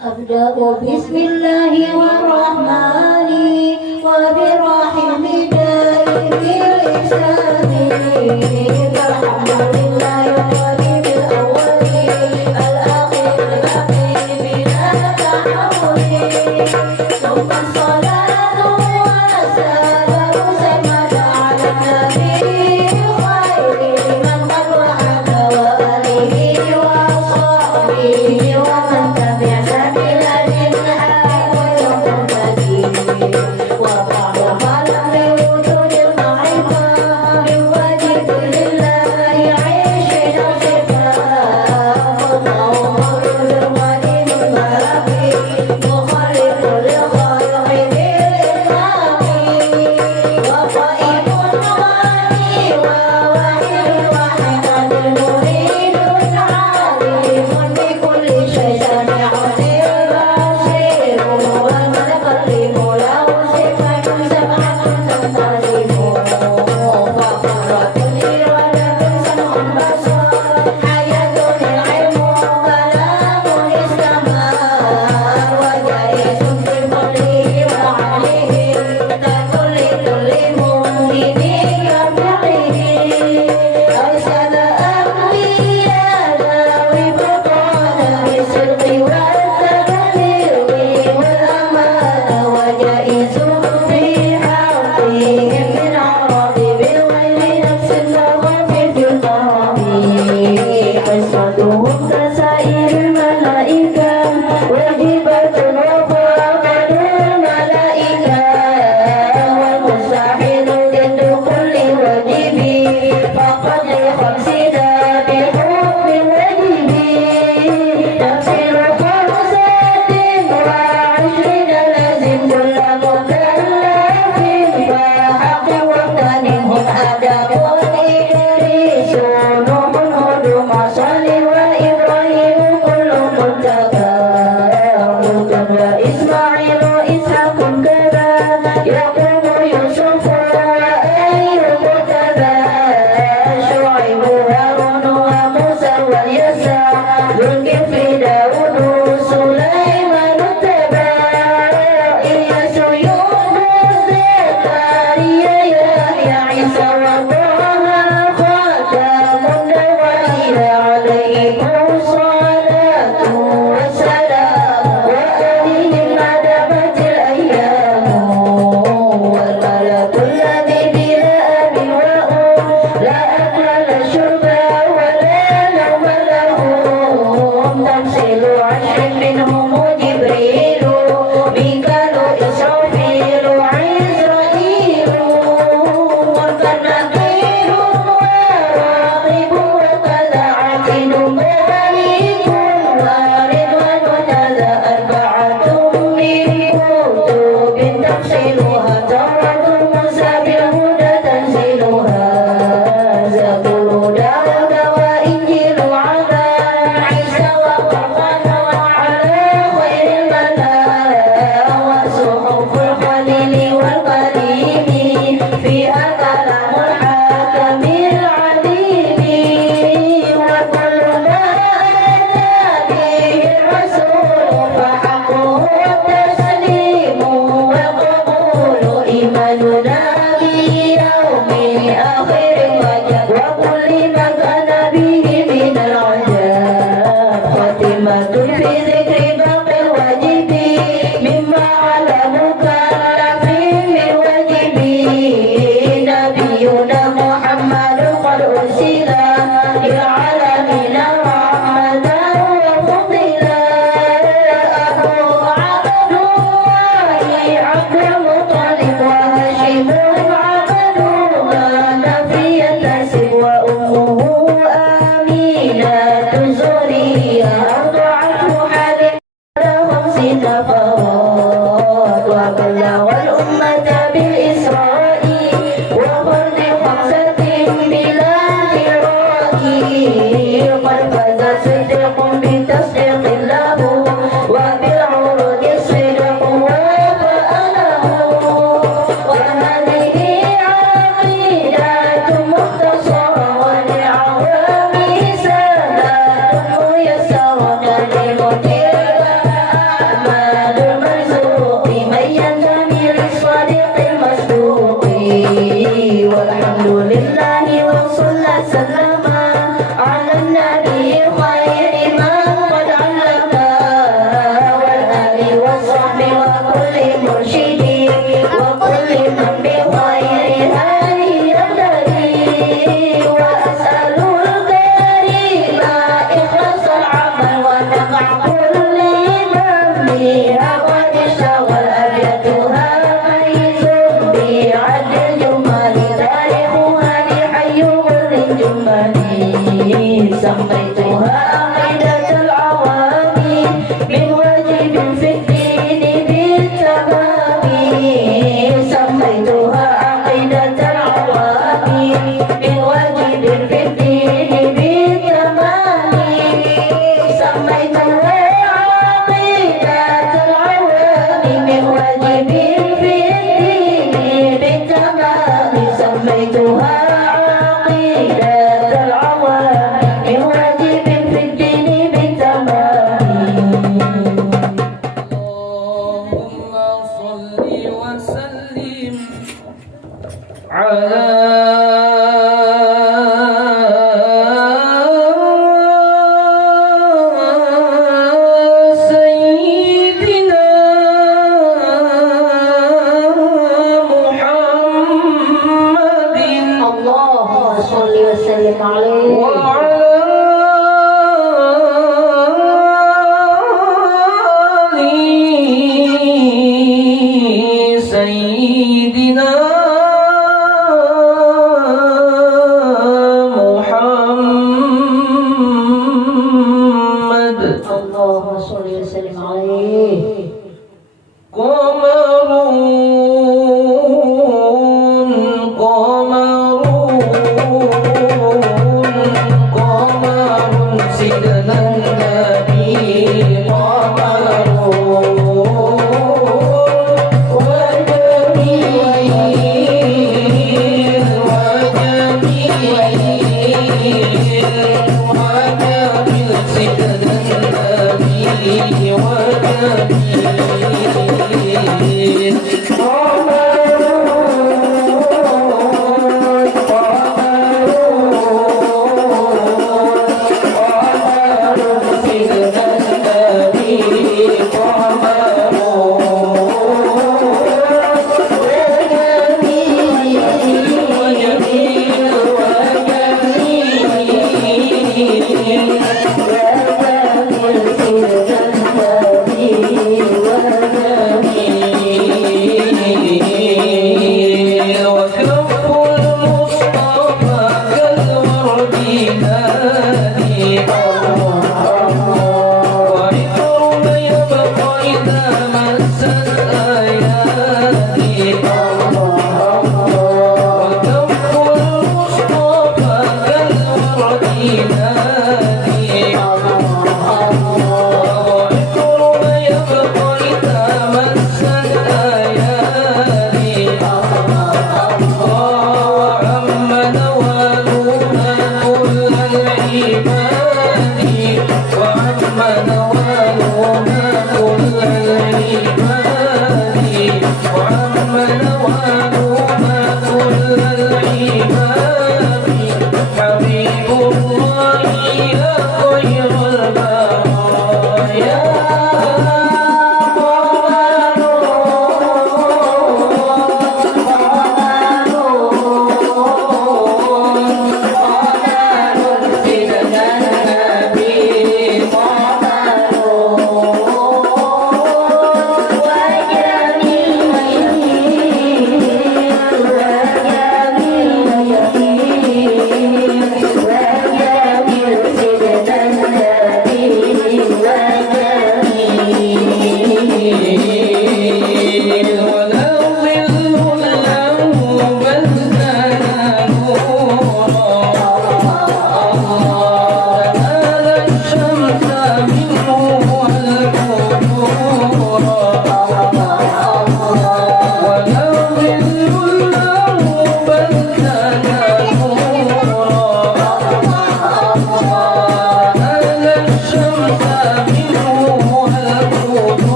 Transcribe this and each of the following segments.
Abda'u bismillahirrahmanirrahim wa birrahim da'ibil islami alhamdulillahi walibil awwalin al-akhir al-akhir bila ta'awudin summa salatu wa salamu samada ala nabi khairi man qad wahada wa alihi wa sahbihi wa man tabi'a Isa wa لله وصلى سلم على النبي خير من قد علمنا والآل والصحب وكل مرشد وكل من بخير هدي يهتدي وأسأل الكريم إخلاص العمل ونفع كل من بها قد اشتغل أبيتها ميز بعد الجمل تاريخها لحي كل الجمل سميتها عقيدة العوام من واجب في الدين بالتمام سميتها عقيدة العوام من واجب في الدين بالتمام سميتها عقيدة العوام من واجب في الدين بالتمام سميتها عقيدة العوام من واجب في الدين بالتمام اللهم صل وسلم على سيدنا محمد اللهم صل وسلم عليه وعلى آل سيدنا محمد اللهم صل وسلم عليه قمرون قمرون سيدنا النبي قمرون وجميل وجميل سيدنا النبي وجميل وجميل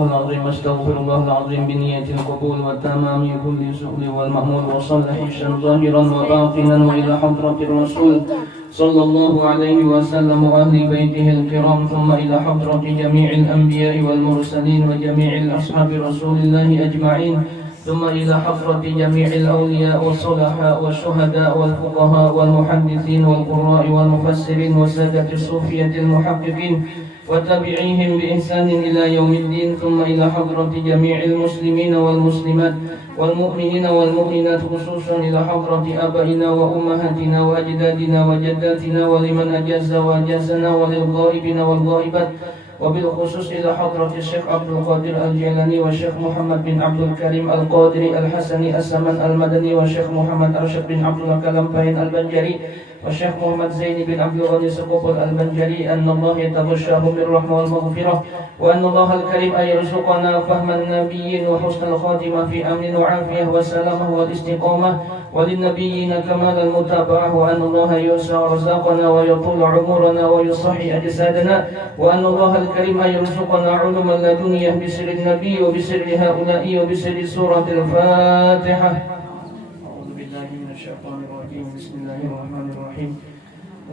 الله العظيم أستغفر الله العظيم بنية القبول والتمام كل سؤل والمأمول وصلح الشر ظاهرا وباطنا وإلى حضرة الرسول صلى الله عليه وسلم وأهل بيته الكرام ثم إلى حضرة جميع الأنبياء والمرسلين وجميع الأصحاب رسول الله أجمعين ثم إلى حضرة جميع الأولياء والصلحاء والشهداء والفقهاء والمحدثين والقراء والمفسرين وسادة الصوفية المحققين وتابعيهم بإحسان إلى يوم الدين ثم إلى حضرة جميع المسلمين والمسلمات والمؤمنين والمؤمنات خصوصا إلى حضرة آبائنا وأمهاتنا وأجدادنا وجداتنا ولمن أجاز وأجازنا وللغائبين والغائبات وبالخصوص إلى حضرة الشيخ عبد القادر الجيلاني والشيخ محمد بن عبد الكريم القادري الحسني السمن المدني والشيخ محمد أرشد بن عبد الله كلمبين البنجري والشيخ محمد زين بن عبد الغني سقوط البنجري أن الله يتغشاه بالرحمة والمغفرة وأن الله الكريم أن يرزقنا فهم النبيين وحسن الخاتمة في أمن وعافية وسلامة والاستقامة وللنبيين كمال المتابعة وأن الله يوسع رزاقنا ويطول عمرنا ويصحي أجسادنا وأن الله الكريم أن يرزقنا علوما لدنيا بسر النبي وبسر هؤلاء وبسر سورة الفاتحة. أعوذ بالله من الشيطان الرجيم. بسم الله الرحمن الرحيم.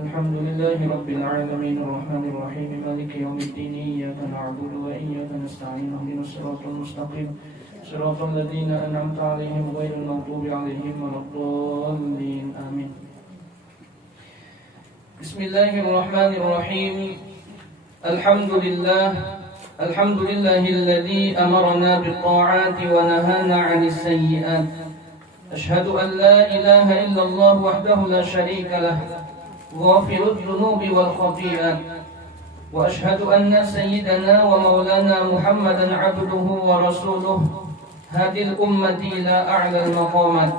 الحمد لله رب العالمين الرحمن الرحيم مالك يوم الدين إياك نعبد وإياك نستعين اهدنا الصراط المستقيم صراط الذين أنعمت عليهم غير المغضوب عليهم ولا الضالين آمين. بسم الله الرحمن الرحيم. الحمد لله الذي أمرنا بالطاعات ونهانا عن السيئات. أشهد أن لا إله إلا الله وحده لا شريك له غافر الذنوب والخطيئات وأشهد أن سيدنا ومولانا محمدا عبده ورسوله هادي الأمة إلى أعلى المقامات.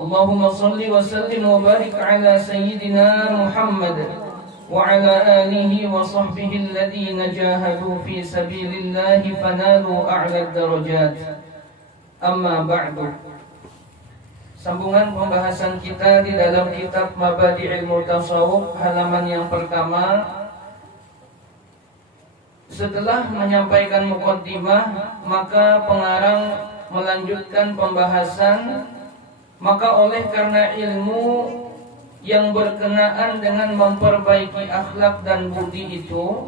اللهم صل وسلم وبارك على سيدنا محمد وعلى آله وصحبه الذين جاهدوا في سبيل الله فنالوا أعلى الدرجات. أما بعد. Sambungan pembahasan kita di dalam kitab Mabadi'il Tasawuf halaman yang pertama. Setelah menyampaikan muqaddimah, maka pengarang melanjutkan pembahasan. Maka oleh karena ilmu yang berkenaan dengan memperbaiki akhlak dan budi itu,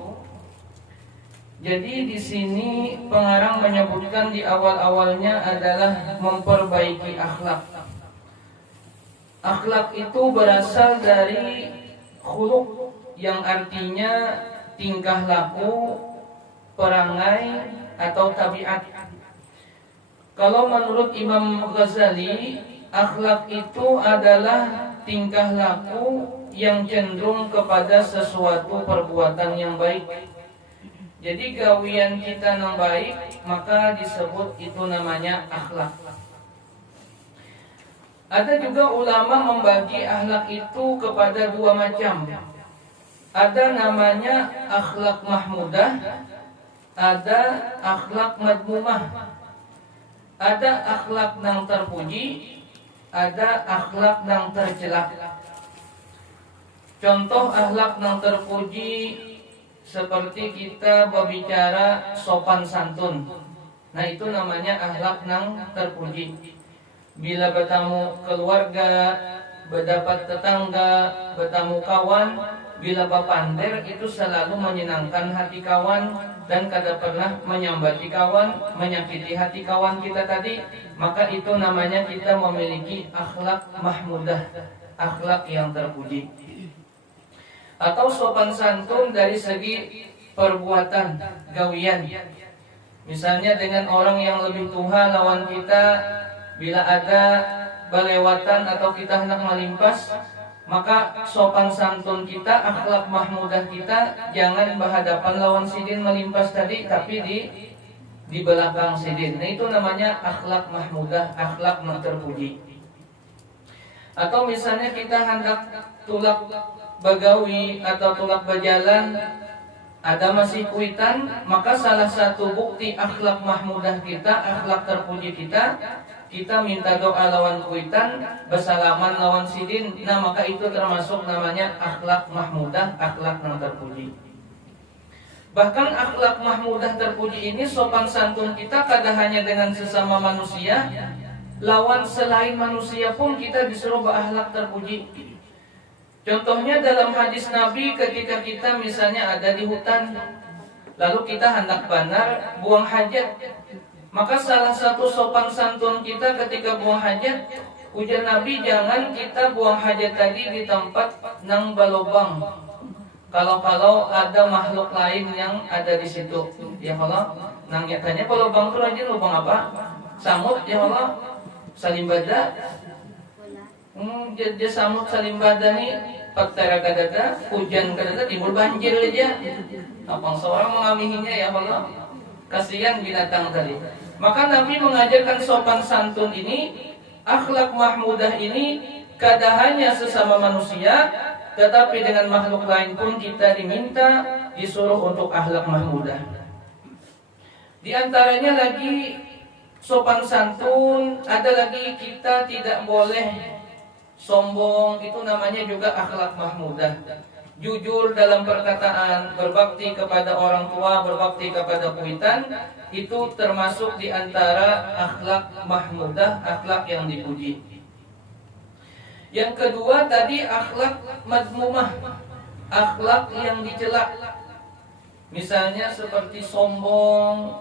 jadi di sini pengarang menyebutkan di awal-awalnya adalah memperbaiki akhlak. Akhlak itu berasal dari khuluq yang artinya tingkah laku, perangai atau tabiat. Kalau menurut Imam Ghazali, akhlak itu adalah tingkah laku yang cenderung kepada sesuatu perbuatan yang baik. Jadi gawian kita yang baik, maka disebut itu namanya akhlak. Ada juga ulama membagi akhlak itu kepada dua macam. Ada namanya akhlak mahmudah, ada akhlak madmumah. Ada akhlak yang terpuji, ada akhlak yang tercela. Contoh akhlak yang terpuji seperti kita berbicara sopan santun. Nah, itu namanya akhlak yang terpuji. Bila bertamu keluarga, berdapat tetangga, bertamu kawan, bila berpander itu selalu menyenangkan hati kawan dan kada pernah menyambati kawan, menyakiti hati kawan kita tadi, maka itu namanya kita memiliki akhlak mahmudah, akhlak yang terpuji. Atau sopan santun dari segi perbuatan, gawian. Misalnya dengan orang yang lebih tua lawan kita, bila ada belewatan atau kita hendak melimpas, maka sopan santun kita, akhlak mahmudah kita, jangan berhadapan lawan sidin melimpas tadi, tapi di belakang sidin. Nah, itu namanya akhlak mahmudah, akhlak yang terpuji. Atau misalnya kita hendak tulak begawi atau tulak berjalan, ada masih kuitan, maka salah satu bukti akhlak mahmudah kita, akhlak terpuji kita minta doa lawan kuitan, bersalaman lawan sidin. Nah, maka itu termasuk namanya akhlak mahmudah, akhlak yang terpuji. Bahkan akhlak mahmudah terpuji ini sopan santun kita kada hanya dengan sesama manusia, lawan selain manusia pun kita disuruh berakhlak terpuji. Contohnya dalam hadis Nabi ketika kita misalnya ada di hutan, lalu kita hendak benar buang hajat, maka salah satu sopan santun kita ketika buang hajat, ujar Nabi, jangan kita buang hajat tadi di tempat nang balobang. Kalau ada makhluk lain yang ada di situ, ya Allah, nang nyatanya balobang itu rajin lubang apa? Samut, ya Allah, salimbada. Dia samut salimbada nih, patera kadada, hujan kadada, timbul banjir aja. Apang seorang mengamihinya, ya Allah, kasihan binatang tadi. Maka Nabi mengajarkan sopan santun ini, akhlak mahmudah ini, kada hanya sesama manusia, tetapi dengan makhluk lain pun kita diminta, disuruh untuk akhlak mahmudah. Di antaranya lagi sopan santun, ada lagi kita tidak boleh sombong, itu namanya juga akhlak mahmudah. Jujur dalam perkataan, berbakti kepada orang tua, berbakti kepada kuitan, itu termasuk di antara akhlak mahmudah, akhlak yang dipuji. Yang kedua tadi akhlak madmumah, akhlak yang dicela. Misalnya seperti sombong,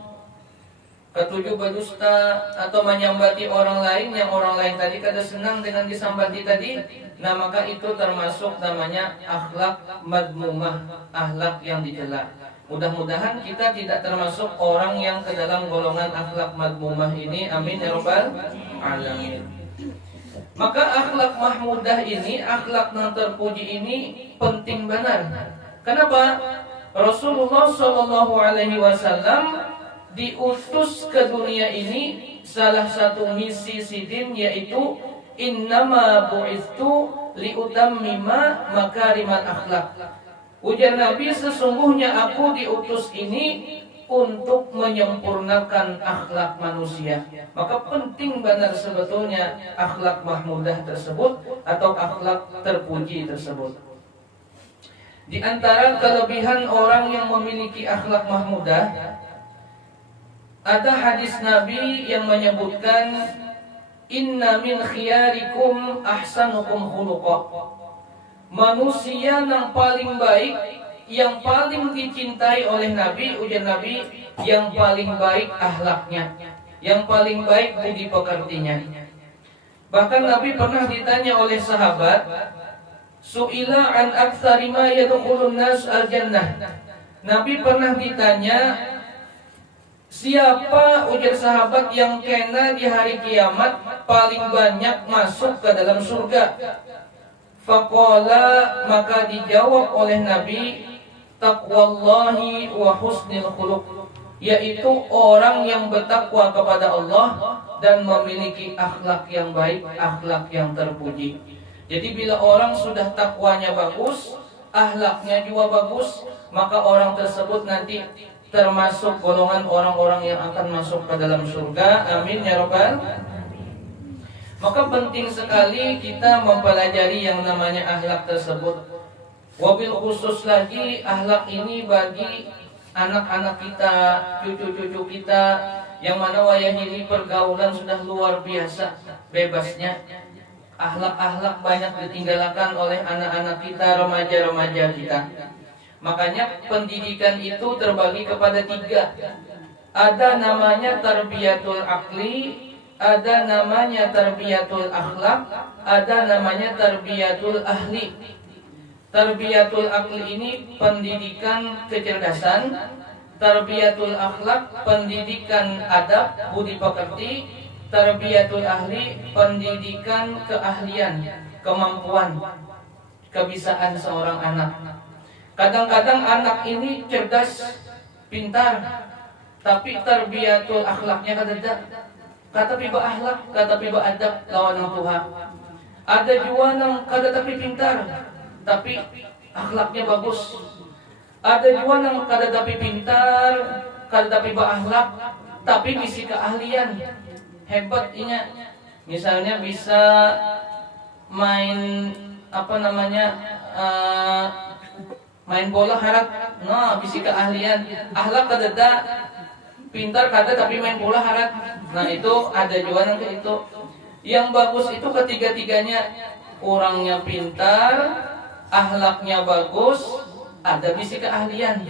ketujuh berdusta, atau menyambati orang lain yang orang lain tadi kada senang dengan disambati tadi. Nah maka itu termasuk namanya akhlak madmumah, akhlak yang dicela. Mudah-mudahan kita tidak termasuk orang yang ke dalam golongan akhlak madmumah ini. Amin ya rabbal alamin. Maka akhlak mahmudah ini, akhlak yang terpuji ini penting benar. Kenapa? Rasulullah SAW diutus ke dunia ini, salah satu misi sidin yaitu innama bu'ithu liutammima makarimal akhlak. Ujar Nabi, sesungguhnya aku diutus ini untuk menyempurnakan akhlak manusia. Maka penting benar sebetulnya akhlak mahmudah tersebut atau akhlak terpuji tersebut. Di antara kelebihan orang yang memiliki akhlak mahmudah, ada hadis Nabi yang menyebutkan inna min khiyarikum ahsanukum khuluqa. Manusia yang paling baik, yang paling dicintai oleh Nabi, ujar Nabi, yang paling baik akhlaknya, yang paling baik budi pekertinya. Bahkan Nabi pernah ditanya oleh sahabat, su'ila an aktsari ma yadkhulun nas al-jannah. Nabi pernah ditanya, siapa, ujar sahabat, yang kena di hari kiamat paling banyak masuk ke dalam surga? Faqala, maka dijawab oleh Nabi, taqwallahi wa husnil khuluq, yaitu orang yang bertakwa kepada Allah dan memiliki akhlak yang baik, akhlak yang terpuji. Jadi bila orang sudah takwanya bagus, akhlaknya juga bagus, maka orang tersebut nanti termasuk golongan orang-orang yang akan masuk ke dalam surga. Amin ya rabbal. Maka penting sekali kita mempelajari yang namanya akhlak tersebut. Wabil khusus lagi akhlak ini bagi anak-anak kita, cucu-cucu kita, yang mana wayah ini pergaulan sudah luar biasa bebasnya. Akhlak-akhlak banyak ditinggalkan oleh anak-anak kita, remaja-remaja kita. Makanya pendidikan itu terbagi kepada 3. Ada namanya tarbiyatul akli, ada namanya tarbiyatul akhlak, ada namanya tarbiyatul ahli. Tarbiyatul akli ini pendidikan kecerdasan, tarbiyatul akhlak pendidikan adab, budi pekerti, tarbiyatul ahli pendidikan keahlian, kemampuan, kebisaan seorang anak. Kadang-kadang anak ini cerdas, pintar, tapi tarbiyatul akhlaknya kada. Kata piba akhlak, kata piba adab lawan orang Tuhan. Ada juga yang kada tapi pintar, tapi akhlaknya bagus. Ada juga yang kada tapi pintar, kada tapi berakhlak, tapi misi keahlian hebat inya. Misalnya bisa main main bola harap nah bisi keahlian, akhlak kadeda pintar kada tapi main bola harap. Nah itu ada juga nanti itu. Yang bagus itu ketiga-tiganya, orangnya pintar, akhlaknya bagus, ada bisi keahlian.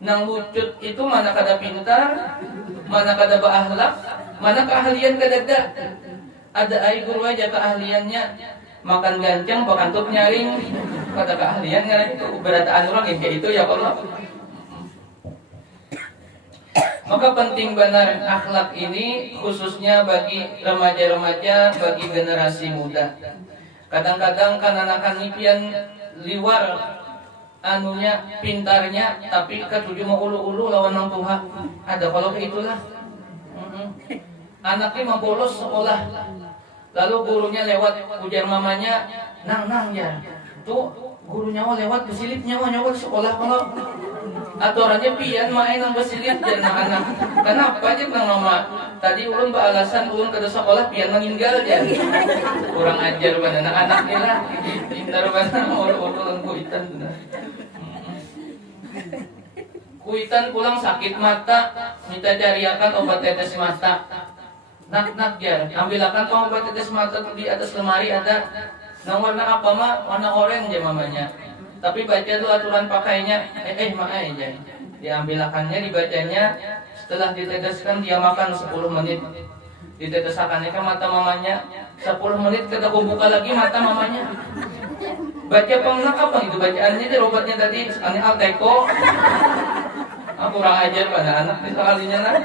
Nang wujud itu mana kada pintar, mana kada berakhlak, mana keahlian kadada. Ada ai guru aja keahliannya makan gancang bakantut nyaring, kata keahliannya itu berataan orang kayak itu ya Allah. Maka penting benar akhlak ini khususnya bagi remaja-remaja, bagi generasi muda. Kadang-kadang kan anak-anak nipian liwar anunya pintarnya tapi ketujuh mau ulu-ulu lawan nang Tuhan. Ada kalau kayak itulah. Anaknya mau bolos sekolah. Lalu gurunya lewat ujar mamanya, "Nang ya. Tuh gurunya lewat besilit nyawa sekolah kalau aturannya pian main nang besilit dan anak. Kenapa aja nang mama? Tadi ulun beralasan ulun ke sekolah pian meninggal aja. Kurang ajar pada anak nila. Pintar pada ulun kuitan. Kuitan pulang sakit mata, minta cariakan obat tetes mata. Nak ya, ambilakan obat tetes mata di atas lemari ada. Nang warna apa mah? Warna oranye ya mamanya. Tapi baca tuh aturan pakainya, aja. Diambilakannya, dibacanya. Setelah diteteskan dia makan 10 menit. Ditetesakannya ke mata mamanya. 10 menit kita buka lagi mata mamanya. Baca pengnak apa itu bacaannya itu obatnya tadi aneh Alteco. Kurang ajar pada anak itu kalinya lah.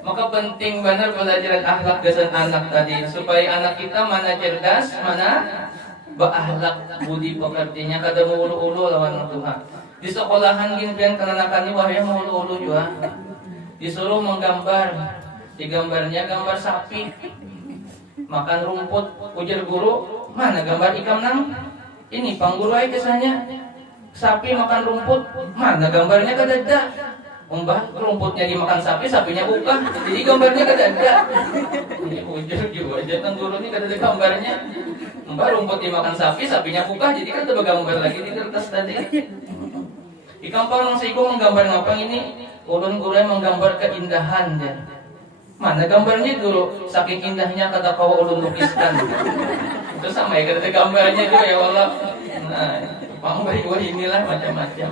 Maka penting benar pelajaran akhlak dasar anak tadi supaya anak kita mana cerdas, mana berakhlak, budi pekertinya kada mau ulu-ulu lawan Tuhan. Di sekolahan gini pian kenanakan ini wahya mau ulu-ulu juga. Disuruh menggambar, digambarnya gambar sapi makan rumput, ujar guru, mana gambar ikam nang? Ini pangguru aja kesannya. Sapi makan rumput, mana gambarnya kadada. Umbah rumputnya dimakan sapi, sapinya buka. Jadi gambarnya kadada. Ini ujar juga aja kan guru ini kadada gambarnya. Umbah rumput dimakan sapi, sapinya buka. Jadi kan ada gambar lagi di kertas tadi. Ikam parang siko menggambar ngapang ini? Ulun guru menggambar keindahan ya. Mana gambarnya dulu, saking indahnya kata kau ulun lukiskan. Terus sama ya kata gambarnya juga ya Allah. Nah, pangbai gua inilah macam-macam.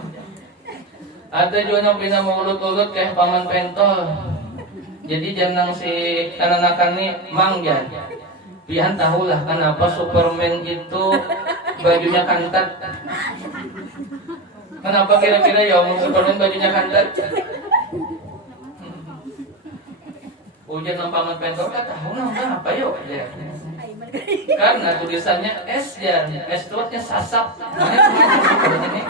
Ada juga yang pina mau ulut-ulut kayak paman pentol. Jadi jangan si anak-anak ini mangga. Pian tahulah kenapa Superman itu bajunya kantat. Kenapa kira-kira ya Superman bajunya kantat? Ujian paman pentol kan tahu apa yuk ya. Karena tulisannya S ya, S tulisnya sasak. Ini.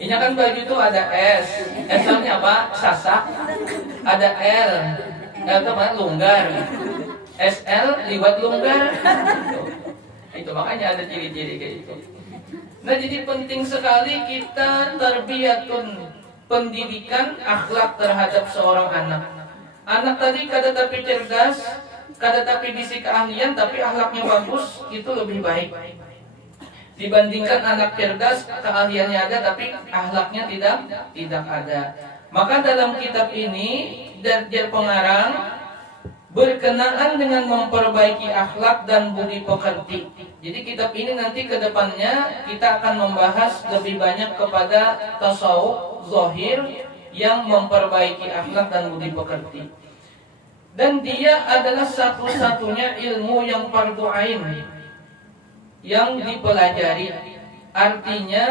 Ini kan baju itu ada S, S-nya apa? Sasak. Ada L itu mana? Longgar. SL liwat longgar. Itu makanya ada ciri-ciri kayak itu. Nah jadi penting sekali kita tarbiyatun, pendidikan akhlak terhadap seorang anak. Anak tadi kada tapi cerdas, kada tapi bisi keahlian, tapi akhlaknya bagus, itu lebih baik dibandingkan anak cerdas, keahliannya ada tapi akhlaknya tidak ada. Maka dalam kitab ini Darjar Pengarang berkenaan dengan memperbaiki akhlak dan budi pekerti. Jadi kitab ini nanti ke depannya kita akan membahas lebih banyak kepada tasawuf zahir yang memperbaiki akhlak dan budi pekerti. Dan dia adalah satu-satunya ilmu yang fardu ain yang dipelajari. Artinya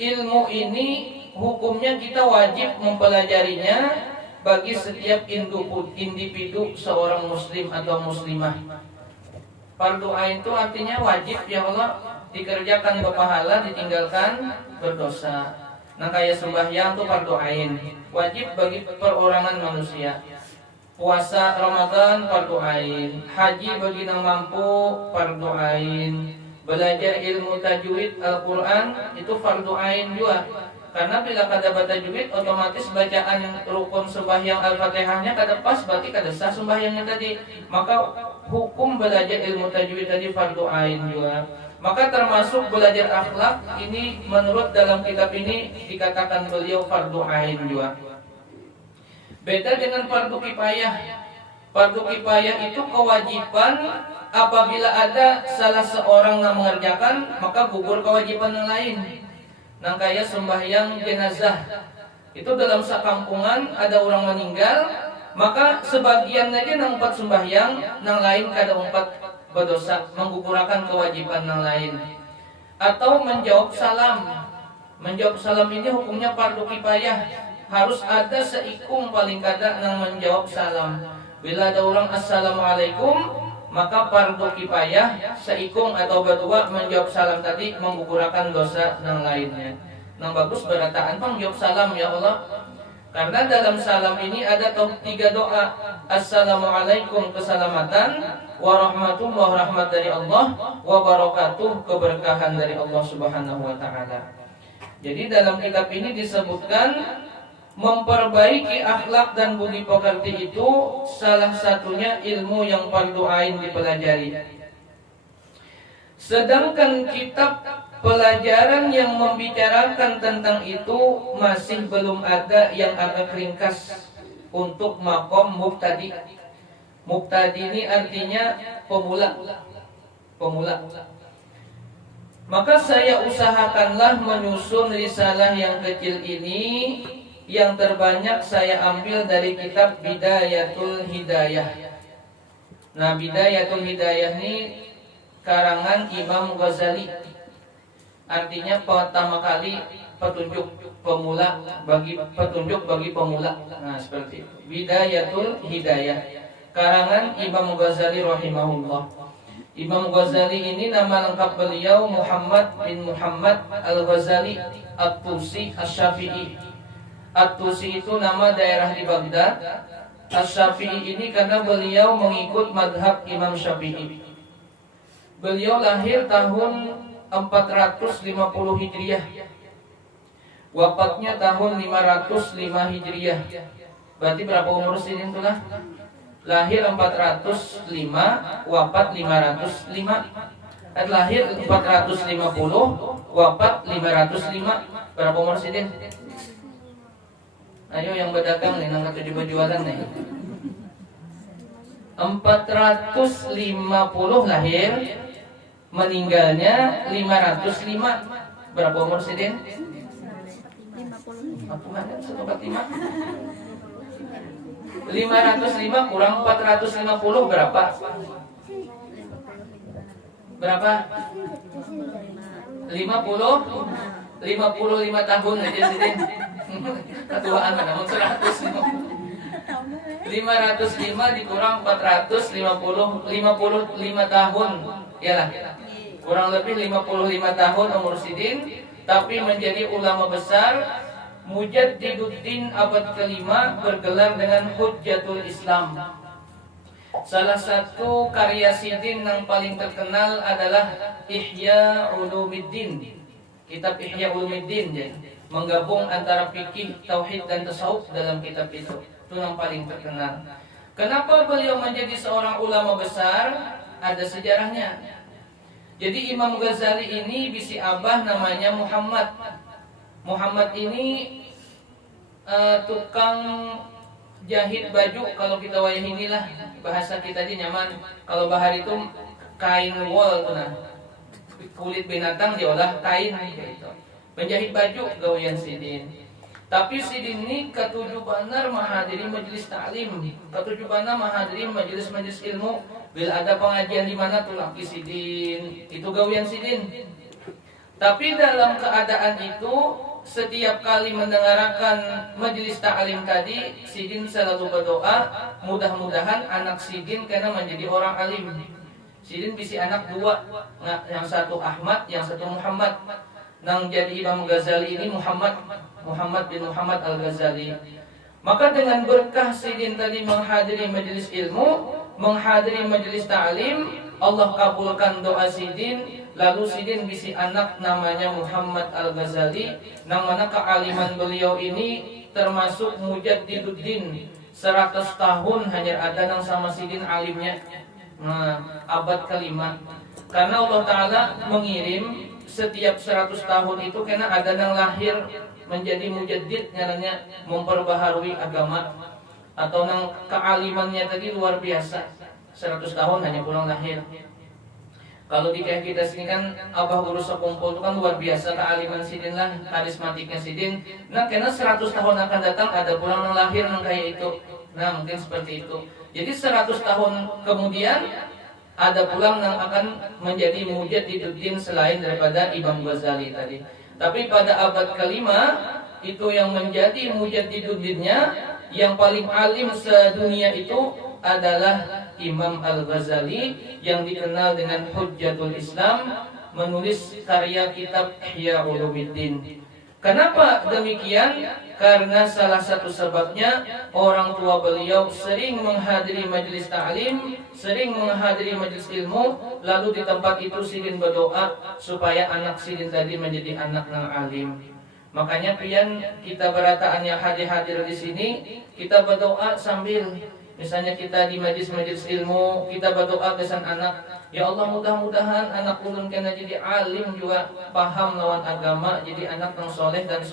ilmu ini hukumnya kita wajib mempelajarinya bagi setiap individu seorang muslim atau muslimah. Fardu ain itu artinya wajib ya Allah, dikerjakan berpahala, ditinggalkan berdosa. Nah kayak sembahyang itu fardu ain, wajib bagi perorangan manusia. Puasa Ramadan fardu ain, haji bagi yang mampu fardu ain, belajar ilmu tajwid Al-Qur'an itu fardu ain juga. Karena bila kada baca tajwid otomatis bacaan rukun sembahyang Al-Fatihahnya kada pas, berarti kada sah sembahyangnya tadi. Maka hukum belajar ilmu tajwid tadi fardu ain juga. Maka termasuk belajar akhlak ini menurut dalam kitab ini dikatakan beliau fardu ain juga. Beda dengan fardu kifayah. Fardu kifayah itu kewajiban apabila ada salah seorang yang mengerjakan maka gugur kewajiban yang lain. Nah kayak sembahyang jenazah itu dalam sakampungan ada orang meninggal maka sebagian aja nang empat sembahyang nang lain kada empat berdosa menggugurkan kewajiban yang lain. Atau menjawab salam ini hukumnya fardu kifayah, harus ada seikung paling kada nang menjawab salam. Bila ada orang assalamualaikum maka fardu kifayah seikung atau berdua menjawab salam tadi menggugurkan dosa yang lainnya. Nang bagus berataan pang jawab salam ya Allah. Karena dalam salam ini ada 3 doa. Assalamualaikum keselamatan, warahmatullahi rahmat dari Allah, wabarakatuh keberkahan dari Allah Subhanahu wa taala. Jadi dalam kitab ini disebutkan memperbaiki akhlak dan budi pekerti itu salah satunya ilmu yang fardu ain dipelajari. Sedangkan kitab pelajaran yang membicarakan tentang itu masih belum ada yang agak ringkas untuk makom mubtadi. Mubtadi ini artinya pemula. Maka saya usahakanlah menyusun risalah yang kecil ini. Yang terbanyak saya ambil dari kitab Bidayatul Hidayah. Nah, Bidayatul Hidayah ini karangan Imam Ghazali. Artinya pertama kali petunjuk bagi pemula. Nah, seperti itu. Bidayatul Hidayah karangan Imam Ghazali rahimahullah. Imam Ghazali ini nama lengkap beliau Muhammad bin Muhammad Al-Ghazali At-Tusi Asy-Syafi'i. At-Tusi itu nama daerah di Baghdad. Asy-Syafi'i ini karena beliau mengikut madhab Imam Syafi'i. Beliau lahir tahun 450 Hijriah. Wafatnya tahun 505 Hijriah. Berarti berapa umur sini itulah? Lahir 405, wafat 505. Lahir 450, wafat 505. Berapa umur sini? Ayo yang berdagang nih, nang tujuh jualan nih. 450 lahir, meninggalnya 505. Berapa umur Sidin? 50. 505 kurang 450 berapa? Berapa? 55 tahun aja Sidin. Ketuaan namun 150. 505 dikurang 450, 55 tahun. Yalah. Kurang lebih 55 tahun umur Sidin, tapi menjadi ulama besar. Mujaddiduddin abad kelima, bergelar dengan Hujjatul Islam. Salah satu karya Sidin yang paling terkenal adalah Ihya Ulumuddin. Kitab Ihya Ulumuddin ya, menggabung antara fikih, tauhid dan tasawuf dalam kitab itu. Itu yang paling terkenal. Kenapa beliau menjadi seorang ulama besar? Ada sejarahnya. Jadi Imam Ghazali ini bisi abah namanya Muhammad. Muhammad ini tukang jahit baju. Kalau kita wayah inilah bahasa kita aja nyaman. Kalau bahar itu kain wol tuh nah. Kulit binatang diolah kain gitu. Penjahit baju gawean Sidin. Tapi Sidin ini ketujuh benar menghadiri majelis ta'lim, ketujuh benar menghadiri majelis-majelis ilmu. Bila ada pengajian di mana tuh laki Sidin, itu gawean Sidin. Tapi dalam keadaan itu, setiap kali mendengarkan majelis ta'lim tadi, Sidin selalu berdoa, mudah-mudahan anak Sidin karena menjadi orang alim. Sidin bisi anak dua, yang satu Ahmad, yang satu Muhammad. Nang jadi Imam Ghazali ini Muhammad bin Muhammad Al-Ghazali. Maka dengan berkah Sidin tadi menghadiri majelis ilmu, menghadiri majelis ta'lim, Allah kabulkan doa Sidin. Lalu Sidin bisi anak namanya Muhammad Al-Ghazali, nang mana kealiman beliau ini termasuk Mujaddiduddin. 100 tahun hanya ada nang sama Sidin alimnya. Nah, abad kelima. Karena Allah Ta'ala mengirim setiap 100 tahun itu karena ada yang lahir menjadi mujaddid, namanya memperbaharui agama, atau nang kealimannya tadi luar biasa. 100 tahun hanya pulang lahir. Kalau di kayak kita sini kan abah urus sekumpul itu kan luar biasa kealiman sidin lah, karismatiknya sidin. Nah karena 100 tahun akan datang ada pulang yang lahir yang kayak itu. Nah mungkin seperti itu. Jadi 100 tahun kemudian ada pulang yang akan menjadi mujaddiduddin selain daripada Imam Ghazali tadi. Tapi pada abad kelima itu yang menjadi mujaddiduddinnya yang paling alim sedunia itu adalah Imam Al-Ghazali yang dikenal dengan Hujjatul Islam, menulis karya kitab Ihya Ulumuddin. Kenapa demikian? Karena salah satu sebabnya orang tua beliau sering menghadiri majelis ta'lim, sering menghadiri majelis ilmu, lalu di tempat itu sidin berdoa supaya anak sidin tadi menjadi anak yang alim. Makanya pian kita berataannya hadir di sini, kita berdoa sambil misalnya kita di majelis ilmu, kita berdoa kesan anak, ya Allah mudah-mudahan anak ulun kena jadi alim juga, paham lawan agama, jadi anak yang soleh dan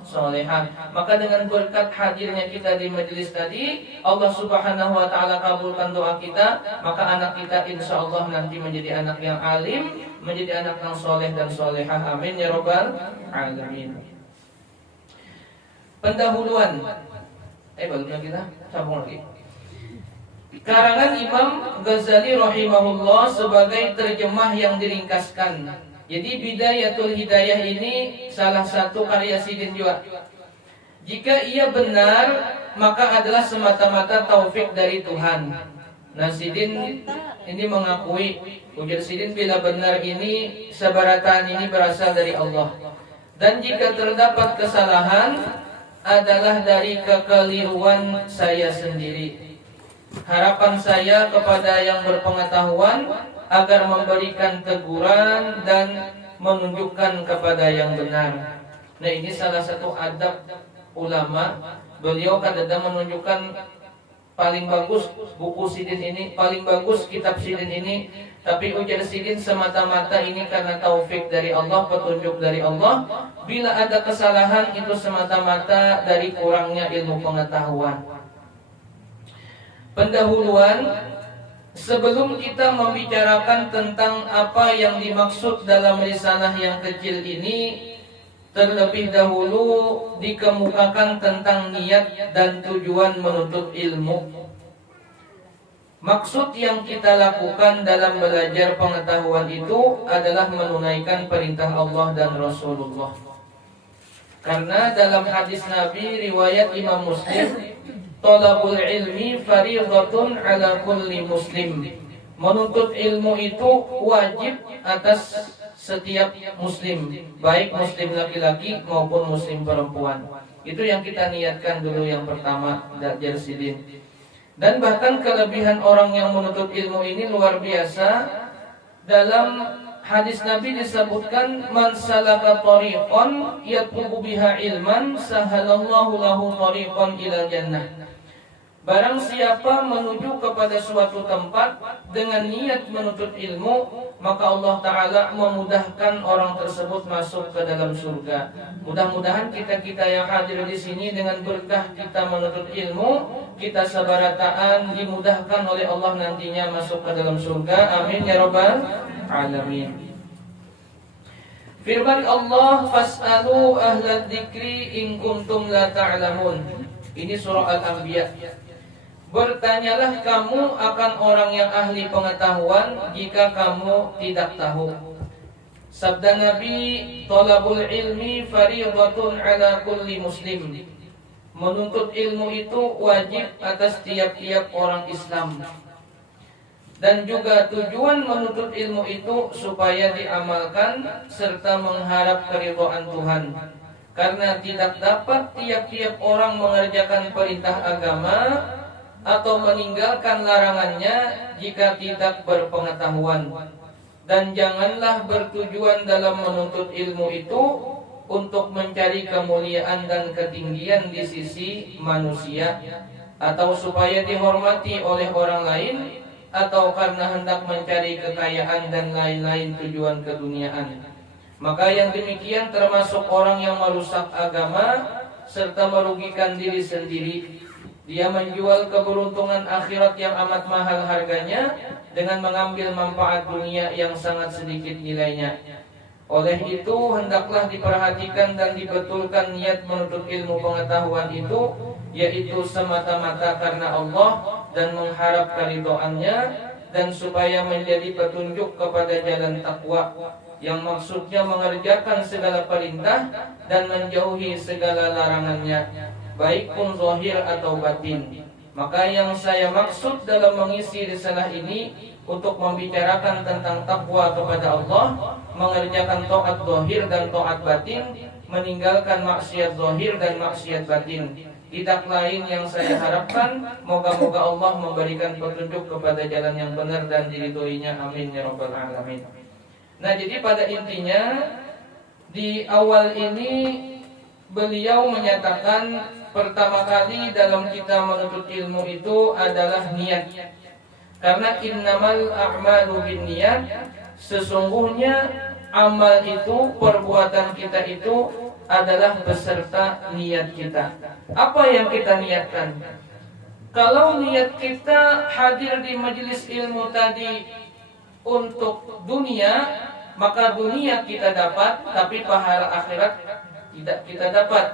solehan. Maka dengan berkat hadirnya kita di majelis tadi, Allah Subhanahu wa Ta'ala kabulkan doa kita, maka anak kita insya Allah nanti menjadi anak yang alim, menjadi anak yang soleh dan solehah. Amin ya Rabbal Alamin. Pendahuluan, barunya kita sambung lagi. Karangan Imam Ghazali rahimahullah sebagai terjemah yang diringkaskan. Jadi Bidayatul Hidayah ini salah satu karya sidin juga. Jika ia benar, maka adalah semata-mata taufik dari Tuhan. Nah sidin ini mengakui, ujar sidin bila benar ini, sebaratan ini berasal dari Allah. Dan jika terdapat kesalahan, adalah dari kekeliruan saya sendiri. Harapan saya kepada yang berpengetahuan agar memberikan teguran dan menunjukkan kepada yang benar. Nah ini salah satu adab ulama. Beliau kadang menunjukkan paling bagus buku sidin ini, paling bagus kitab sidin ini. Tapi ujar sidin semata-mata ini karena taufik dari Allah, petunjuk dari Allah. Bila ada kesalahan itu semata-mata dari kurangnya ilmu pengetahuan. Pendahuluan, sebelum kita membicarakan tentang apa yang dimaksud dalam risalah yang kecil ini, terlebih dahulu dikemukakan tentang niat dan tujuan menuntut ilmu. Maksud yang kita lakukan dalam belajar pengetahuan itu adalah menunaikan perintah Allah dan Rasulullah. Karena dalam hadis Nabi riwayat Imam Muslim, Thalabul ilmi fariidatun ala kulli muslim. Menuntut ilmu itu wajib atas setiap muslim, baik muslim laki-laki maupun muslim perempuan. Itu yang kita niatkan dulu yang pertama, Dajjal sidin. Dan bahkan kelebihan orang yang menuntut ilmu ini luar biasa. Dalam hadis Nabi disebutkan, man salaka tariqan yatlubu biha ilman sahalallahu lahu tariqan ilal jannah. Barang siapa menuju kepada suatu tempat dengan niat menuntut ilmu, maka Allah Ta'ala memudahkan orang tersebut masuk ke dalam surga. Mudah-mudahan kita-kita yang hadir di sini dengan berkah kita menuntut ilmu, kita sabarataan dimudahkan oleh Allah nantinya masuk ke dalam surga. Amin ya Rabbal Alamin. Firman Allah, fas'alu ahlad dzikri in kuntum la ta'lamun. Ini surah Al-Anbiya. Bertanyalah kamu akan orang yang ahli pengetahuan jika kamu tidak tahu. Sabda Nabi, thalabul ilmi fariidatun ala kulli muslim. Menuntut ilmu itu wajib atas tiap-tiap orang Islam. Dan juga tujuan menuntut ilmu itu supaya diamalkan serta mengharap keridhaan Tuhan. Karena tidak dapat tiap-tiap orang mengerjakan perintah agama atau meninggalkan larangannya jika tidak berpengetahuan. Dan janganlah bertujuan dalam menuntut ilmu itu untuk mencari kemuliaan dan ketinggian di sisi manusia, atau supaya dihormati oleh orang lain, atau karena hendak mencari kekayaan dan lain-lain tujuan keduniaan. Maka yang demikian termasuk orang yang merusak agama serta merugikan diri sendiri. Dia menjual keberuntungan akhirat yang amat mahal harganya dengan mengambil manfaat dunia yang sangat sedikit nilainya. Oleh itu hendaklah diperhatikan dan dibetulkan niat menuntut ilmu pengetahuan itu, yaitu semata-mata karena Allah dan mengharap keridhoannya, dan supaya menjadi petunjuk kepada jalan takwa, yang maksudnya mengerjakan segala perintah dan menjauhi segala larangannya, baik pun zahir atau batin. Maka yang saya maksud dalam mengisi risalah ini untuk membicarakan tentang takwa kepada Allah, mengerjakan taat zahir dan taat batin, meninggalkan maksiat zahir dan maksiat batin. Tidak lain yang saya harapkan, moga-moga Allah memberikan petunjuk kepada jalan yang benar dan diridhoinya. Amin ya rabbal alamin. Nah, jadi pada intinya di awal ini beliau menyatakan pertama kali dalam kita menuntut ilmu itu adalah niat. Karena innamal a'malu binniyat, sesungguhnya amal itu, perbuatan kita itu adalah beserta niat kita. Apa yang kita niatkan? Kalau niat kita hadir di majelis ilmu tadi untuk dunia, maka dunia kita dapat, tapi pahala akhirat tidak kita dapat.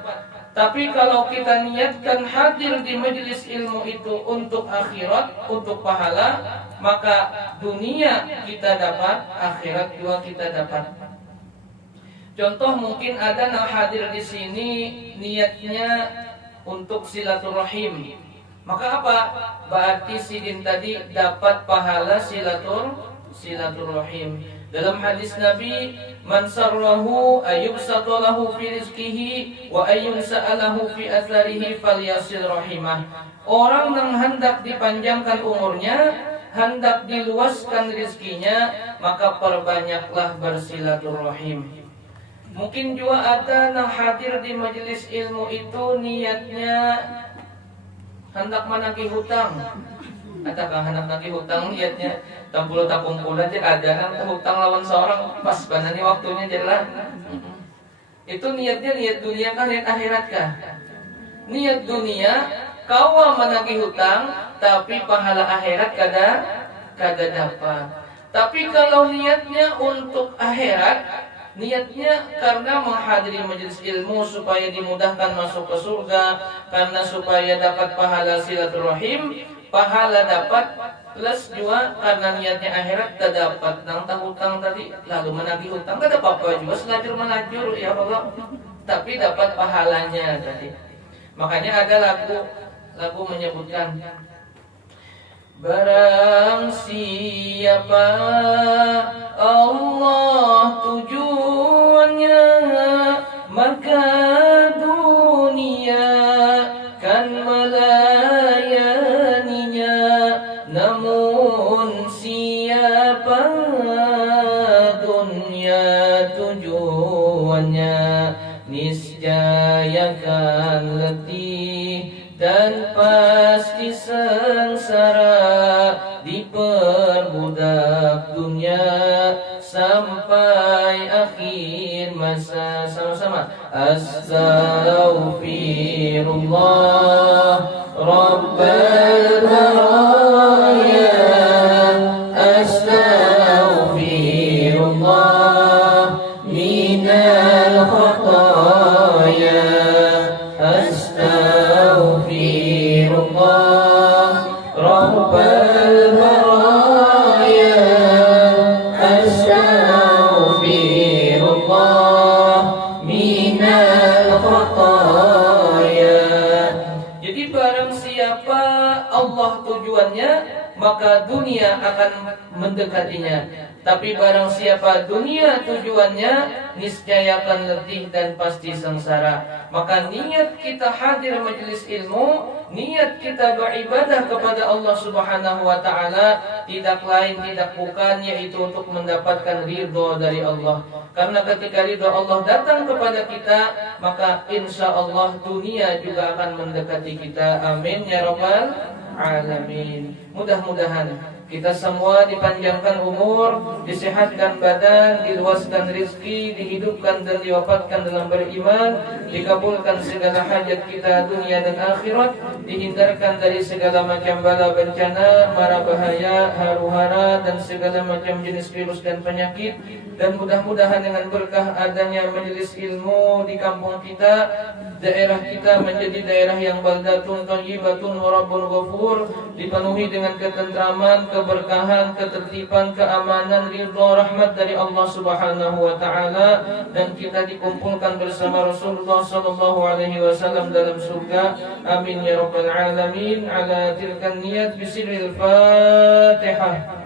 Tapi kalau kita niatkan hadir di majelis ilmu itu untuk akhirat, untuk pahala, maka dunia kita dapat, akhirat juga kita dapat. Contoh, mungkin ada yang hadir di sini niatnya untuk silaturahim. Maka apa? Berarti sidin tadi dapat pahala silaturahim. Dalam hadis Nabi, man sarrahu ayyubsata lahu fi rizqihi wa ayyunsa'alahu fi atharihi falyasil rahimah. Orang yang hendak dipanjangkan umurnya, hendak diluaskan rizkinya, maka perbanyaklah bersilaturahim. Mungkin juga ada yang hadir di majelis ilmu itu niatnya hendak menagih hutang. Adakah hendak menagih hutang niatnya 60 kumpulan aja ada kan hutang lawan seorang pas banani waktunya jalan. Itu niatnya niat dunia kah niat akhirat kah? Niat dunia kau menagih hutang tapi pahala akhirat kada dapat. Tapi kalau niatnya untuk akhirat, niatnya karena menghadiri majelis ilmu supaya dimudahkan masuk ke surga, karena supaya dapat pahala silaturahim, pahala dapat, plus juga karena niatnya akhirat tak dapat. Nang hutang tadi lalu menagih hutang tak ada apa-apa juga, selajur melajur ya Allah, tapi dapat pahalanya tadi. Makanya ada lagu menyebutkan, barang siapa Allah tujuannya, maka dunia kan melayaninya. Namun siapa dunia tujuannya, niscaya kan letih dan pasti sengsara, diperbudak dunia sampai akhir masa. Sama-sama, astaghfirullah rabbal baraya, astaghfirullah minal khataya, astaghfirullah rabbal baraya, astaghfirullah minal khataya. Jadi barang siapa Allah tujuannya, maka dunia akan mendekatinya. Tapi barang siapa dunia tujuannya, niscaya akan letih dan pasti sengsara. Maka niat kita hadir majelis ilmu, niat kita beribadah kepada Allah Subhanahu wa taala tidak lain tidak bukan yaitu untuk mendapatkan ridho dari Allah. Karena ketika ridho Allah datang kepada kita, maka insya Allah dunia juga akan mendekati kita. Amin ya rabbal alamin. Mudah-mudahan Kita semua dipanjangkan umur, disehatkan badan, diluaskan rezeki, dihidupkan dan diwafatkan dalam beriman, dikabulkan segala hajat kita dunia dan akhirat, dihindarkan dari segala macam bala bencana, mara bahaya, haru-hara dan segala macam jenis virus dan penyakit. Dan mudah-mudahan dengan berkah adanya majelis ilmu di kampung kita, daerah kita menjadi daerah yang baldatun thayyibatun wa rabbun ghafur, dipenuhi dengan ketentraman, keberkahan, ketertiban, keamanan, ridha, rahmat dari Allah Subhanahu wa taala, dan kita dikumpulkan bersama Rasulullah sallallahu alaihi wasallam dalam surga. Amin ya rabbal alamin. Ala tilkan niyat bisirril Fatihah.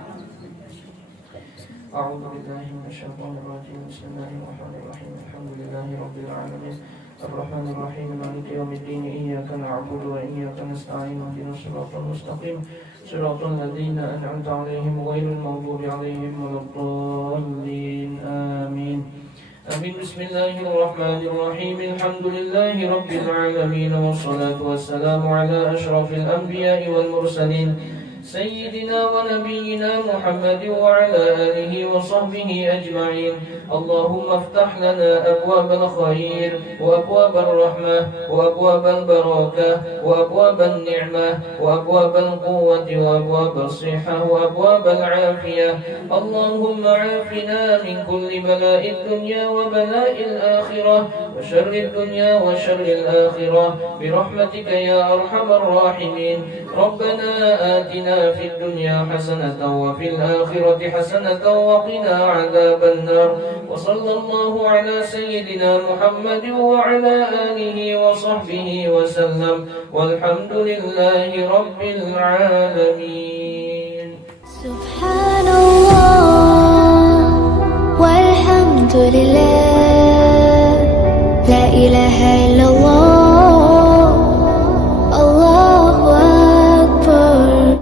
A'udzu billahi minasyaitonir rajim. Bismillahirrahmanirrahim. Alhamdulillahi rabbil alamin. Ar-Rahmanir Rahim. Maliki yaumiddin. Iyyaka na'budu wa iyyaka nasta'in. Ihdinas siratal mustaqim. Siratal ladzina an'amta 'alaihim ghairil maghdubi 'alaihim waladdallin. Amin. Amin. Bismillahirrahmanirrahim. Alhamdulillahi rabbil alamin. Wassalatu wassalamu ala asyrafil anbiya'i wal mursalin. سيدنا ونبينا محمد وعلى آله وصحبه أجمعين. اللهم افتح لنا أبواب الخير وأبواب الرحمة وأبواب البركة وأبواب النعمة وأبواب القوة وأبواب الصحة وأبواب العافية. اللهم عافنا من كل بلاء الدنيا وبلاء الآخرة وشر الدنيا وشر الآخرة برحمتك يا أرحم الراحمين. ربنا آتنا في الدنيا حسنة وفي الآخرة حسنة وقنا عذاب النار. وصلى الله على سيدنا محمد وعلى آله وصحبه وسلم والحمد لله رب العالمين. سبحان الله والحمد لله.